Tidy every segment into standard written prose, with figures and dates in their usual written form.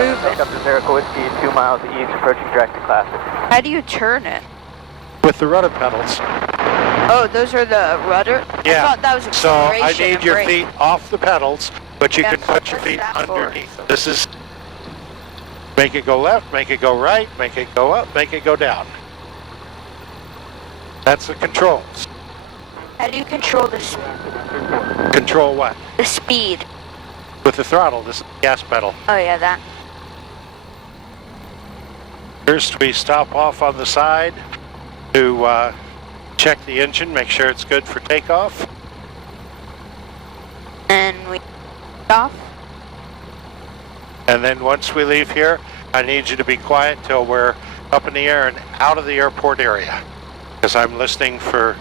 moving. Up to Zero Whiskey, 2 miles east, approaching direct to Classic. How do you turn it? With the rudder pedals. Oh, those are the rudder? Yeah. I thought that was So acceleration. I need and your brake. feet off the pedals, but you Yeah, can put your what's feet that for? underneath. This is make it go left, make it go right, make it go up, make it go down. That's the controls. How do you control the Control what? the speed? With the throttle, this is the gas pedal. Oh yeah, that. First we stop off on the side to check the engine, make sure it's good for takeoff. And we off. And then once we leave here, I need you to be quiet till we're up in the air and out of the airport area, because I'm listening for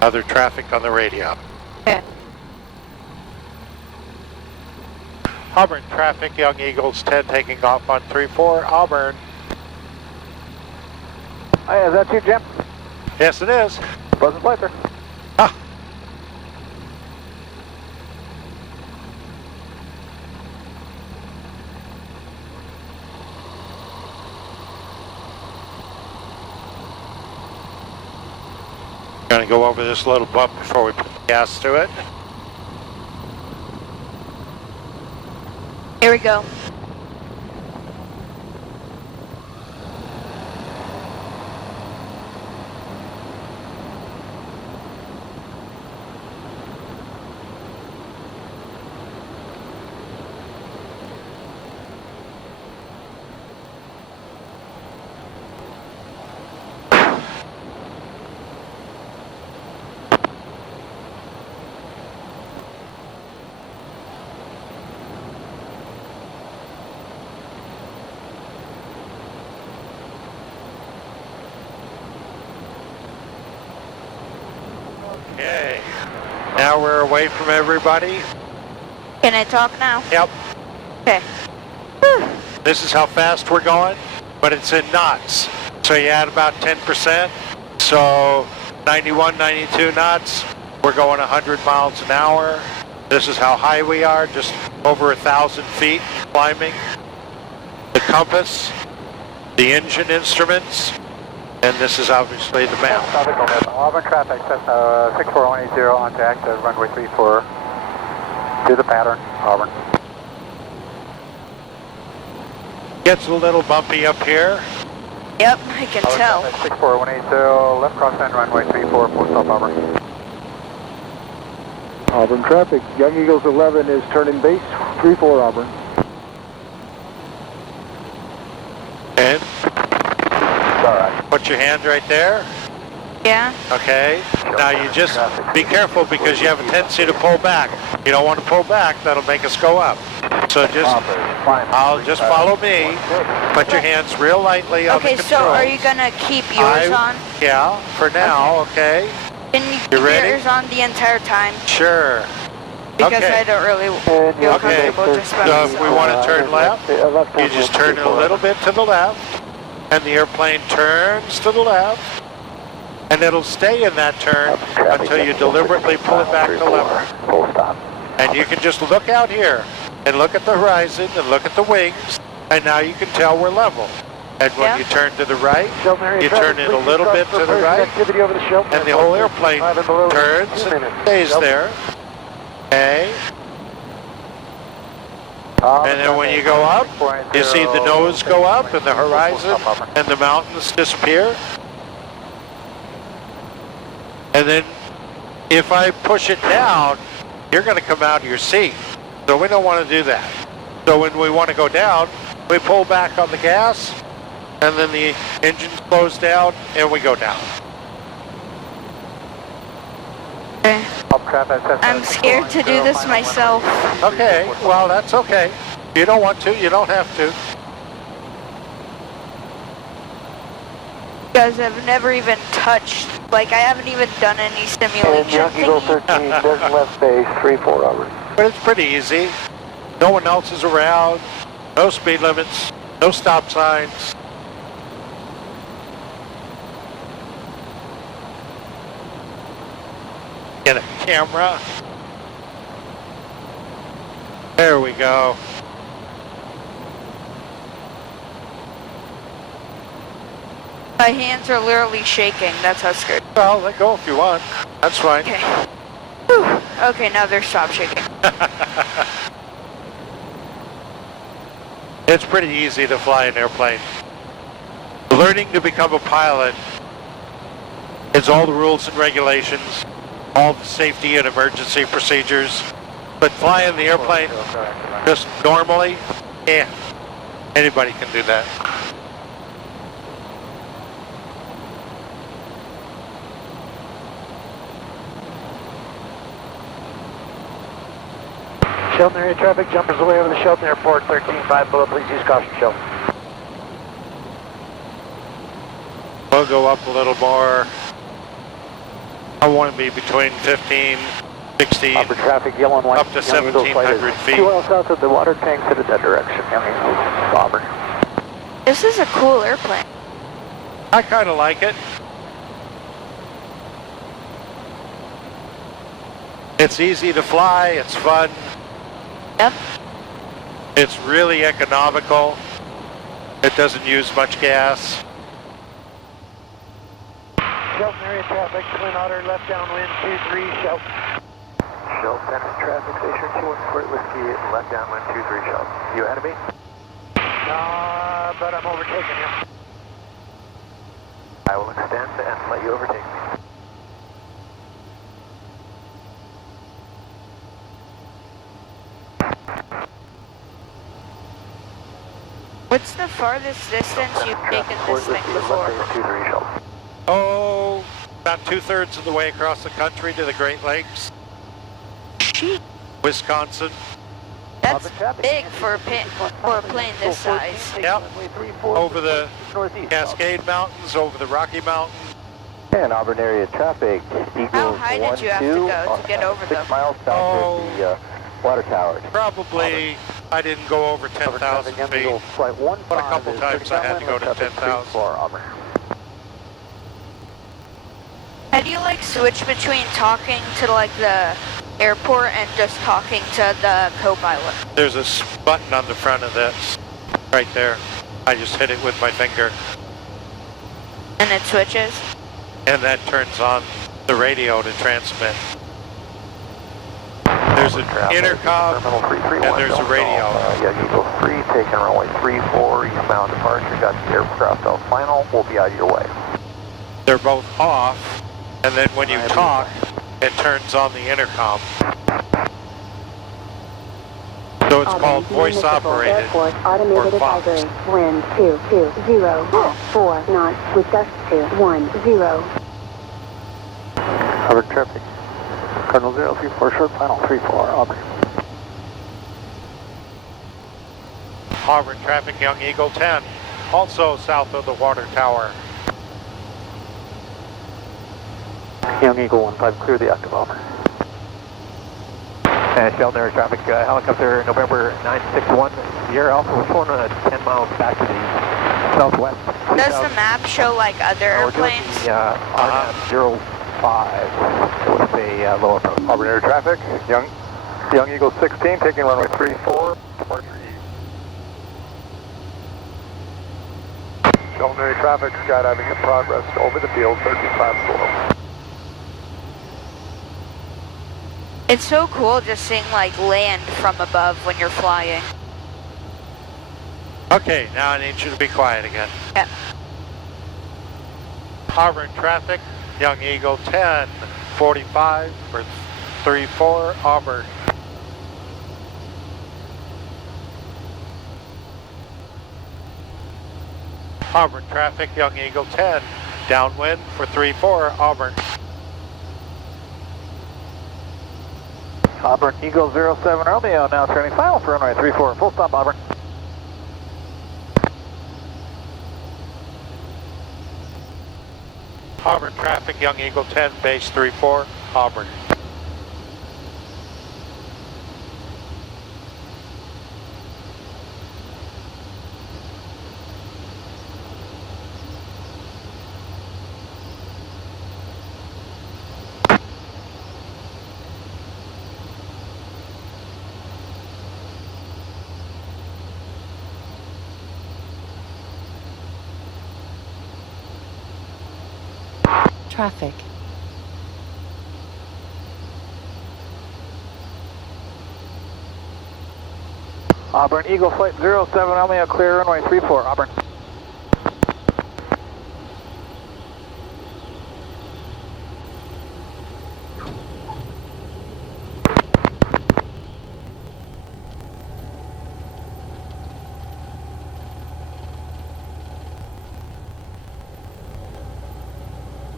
other traffic on the radio. Okay. Auburn traffic, Young Eagles 10 taking off on 34, Auburn. Hey, is that you, Jim? Yes, it is. Pleasant flight, sir. Ah. Gonna go over this little bump before we put the gas to it. Here we go. Okay. Now we're away from everybody. Can I talk now? Yep. Okay. This is how fast we're going, but it's in knots. So you add about 10%. So 91, 92 knots. We're going 100 miles an hour. This is how high we are, just over 1,000 feet climbing. The compass, the engine instruments, and this is obviously the map. Auburn traffic, 64180 on deck, runway 34, to the pattern, Auburn. Gets a little bumpy up here. Yep, I can tell. 64180, left cross end, runway 34, full stop, Auburn. Auburn traffic, Young Eagles 11 is turning base, 34 Auburn. And All right. put your hand right there. Yeah. Okay. Now you just be careful because you have a tendency to pull back. You don't want to pull back, that'll make us go up. So just follow me. Put your hands real lightly on the Okay, controls. so are you gonna keep yours on? Yeah, for now, okay. Can you keep ready? yours on the entire time? Sure. Because Okay. I don't really feel Okay, comfortable just by so if we myself. want to turn left, you just turn it a little bit to the left, and the airplane turns to the left, and it'll stay in that turn until you deliberately pull it back to level. Full stop. And you can just look out here and look at the horizon and look at the wings, and now you can tell we're level. And when Yeah. you turn to the right, you turn it a little bit to the right, and the whole airplane turns and stays there. Okay. And then when you go up, you see the nose go up and the horizon and the mountains disappear. And then if I push it down, you're going to come out of your seat. So we don't want to do that. So when we want to go down, we pull back on the gas, and then the engine slows down and we go down. Okay. I'm scared to do this myself. Okay, well that's okay. If you don't want to, you don't have to. Because I've never even touched, like I haven't even done any simulation Young Eagle thingy. 13, there's left base, 34 Auburn. But it's pretty easy. No one else is around. No speed limits. No stop signs. Get a camera. There we go. My hands are literally shaking. That's how scared. Well, let go if you want. That's fine. Okay. Whew. Okay, now they're stopped shaking. It's pretty easy to fly an airplane. Learning to become a pilot is all the rules and regulations, all the safety and emergency procedures. But flying the airplane just normally, yeah, anybody can do that. Shelton area traffic, jumpers away over the Shelton Airport, 13.5 below, please use caution, Shelton. We'll go up a little more. I want to be between 15, 16, Auburn traffic, yellow and white. up to 1,700 feet. 2 miles south of the water tanks headed that direction, Young Eagle, Auburn. This is a cool airplane. I kind of like it. It's easy to fly, it's fun, Yep. it's really economical, it doesn't use much gas. Shelton area traffic, Twin Otter, left downwind, 23, Shelton. Shelton traffic, station 214 Whiskey, left downwind, 23, Shelton. You ahead of me? But I'm overtaking you. I will extend and let you overtake me. What's the farthest distance you've taken this thing before? Oh, about 2/3 of the way across the country to the Great Lakes, Gee, Wisconsin. that's big for a plane this size. Yep, over the Cascade Mountains, over the Rocky Mountains. And Auburn area traffic, Eagle How high did you have to go to get over 6 them? miles south of the water towers. Probably, I didn't go over 10,000 feet, Flight 15 but a couple times I had to go to 10,000. Auburn. How do you like switch between talking to like the airport and just talking to the co-pilot? There's a button on the front of this, right there. I just hit it with my finger, And it switches? and that turns on the radio to transmit. There's an intercom, and there's a radio. Yeah, Eagle 3, taking runway 34, eastbound departure, got the aircraft out final, we'll be out of your way. They're both off, and then when you talk, it turns on the intercom. So it's called voice operated, Airport automated or Fox. advisory. Wind 220 at 4 knots with gust to 10. Auburn traffic. Cardinal 034, short final 34, Auburn. Auburn traffic, Young Eagle 10, also south of the water tower. Young Eagle 15, clear the active Auburn. Shelton area traffic, helicopter November 961, Sierra Alpha, we're going 10 miles back to the southwest. Does the map show like other airplanes? Yeah, RNAV 05 with a lower approach. Auburn area traffic, Young Eagle 16, taking runway 34, departure east. Shelton area traffic, skydiving in progress, over the field, 35 below. It's so cool just seeing like land from above when you're flying. Okay, now I need you to be quiet again. Yeah. Auburn traffic, Young Eagle 10, 45 for 34, Auburn. Auburn traffic, Young Eagle 10, downwind for 34, Auburn. Auburn Eagle 07 Romeo, now turning final for runway 34, full stop Auburn. Auburn traffic, Young Eagle 10, base 34, Auburn. traffic. Auburn, Eagle Flight 07, Romeo, clear runway 34, Auburn.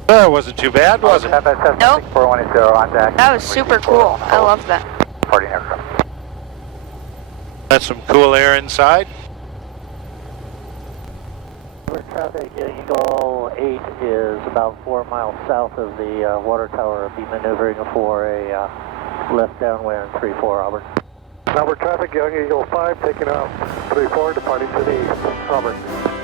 That wasn't too bad, was it? Nope. 6410 on deck. That was super cool. I love that. 40 aircraft. That's some cool air inside. Traffic, Eagle 8 is about 4 miles south of the water tower. Be maneuvering for a left downwind 34 Auburn. Number traffic, Young Eagle 5 taking off 34, departing to the east, Auburn.